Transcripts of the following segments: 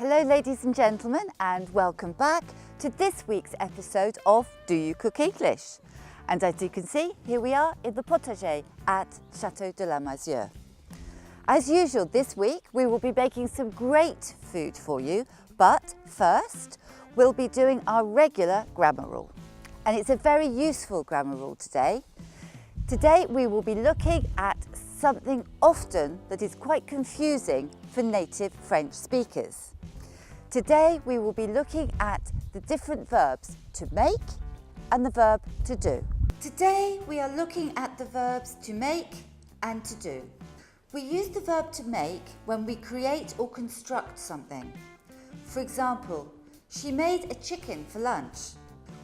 Hello ladies and gentlemen, and welcome back to this week's episode of Do You Cook English? And as you can see, here we are in the potager at Château de la Mazure. As usual this week we will be making some great food for you, but first we'll be doing our regular grammar rule. And it's a very useful grammar rule today. Today we will be looking at something often that is quite confusing for native French speakers. Today we will be looking at the different verbs to make and the verb to do. Today we are looking at the verbs to make and to do. We use the verb to make when we create or construct something. For example, she made a chicken for lunch.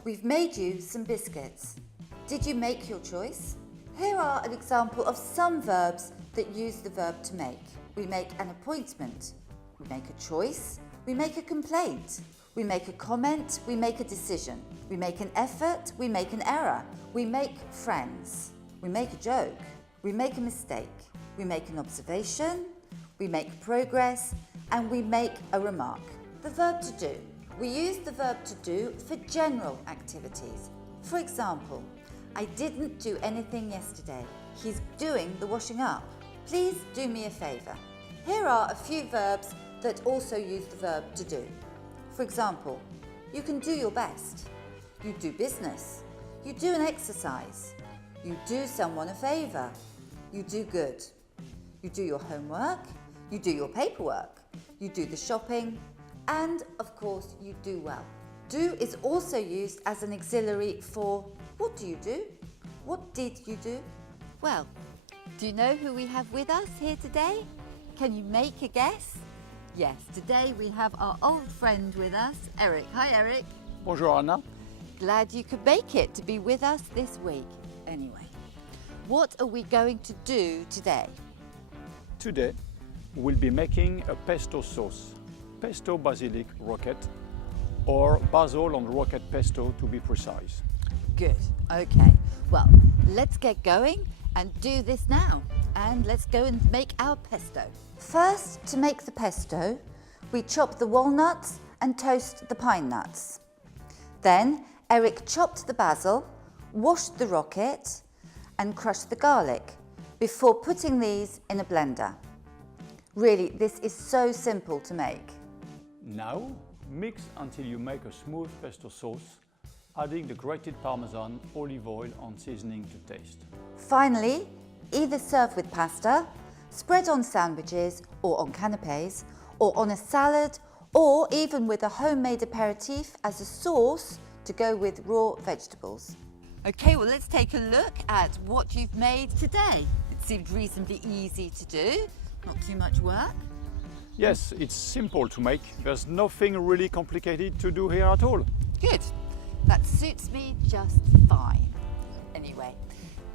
We've made you some biscuits. Did you make your choice? Here are an example of some verbs that use the verb to make. We make an appointment. We make a choice. We make a complaint. We make a comment. We make a decision. We make an effort. We make an error. We make friends. We make a joke. We make a mistake. We make an observation. We make progress. And we make a remark. The verb to do. We use the verb to do for general activities. For example, I didn't do anything yesterday. He's doing the washing up. Please do me a favour. Here are a few verbs that also use the verb to do. For example, you can do your best. You do business. You do an exercise. You do someone a favour. You do good. You do your homework. You do your paperwork. You do the shopping. And, of course, you do well. Do is also used as an auxiliary for what do you do? What did you do? Well, do you know who we have with us here today? Can you make a guess? Yes, today we have our old friend with us, Eric. Hi, Eric. Bonjour, Anna. Glad you could make it to be with us this week. Anyway, what are we going to do today? Today, we'll be making a pesto sauce, pesto basilic rocket, or basil and rocket pesto to be precise. Good, okay. Well, let's get going and do this now. And let's go and make our pesto. First, to make the pesto, we chop the walnuts and toast the pine nuts. Then, Eric chopped the basil, washed the rocket, and crushed the garlic before putting these in a blender. Really, this is so simple to make. Now, mix until you make a smooth pesto sauce, adding the grated parmesan, olive oil and seasoning to taste. Finally, either serve with pasta, spread on sandwiches or on canapes, or on a salad, or even with a homemade aperitif as a sauce to go with raw vegetables. Okay, well let's take a look at what you've made today. It seemed reasonably easy to do, not too much work. Yes, it's simple to make. There's nothing really complicated to do here at all. Good, that suits me just fine. Anyway,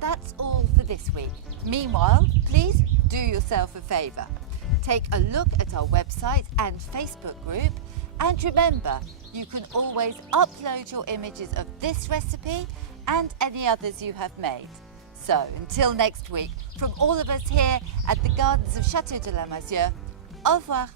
that's all for this week. Meanwhile, please do yourself a favour. Take a look at our website and Facebook group, and remember, you can always upload your images of this recipe and any others you have made. So, until next week, from all of us here at the Gardens of Château de la Mazure, au revoir.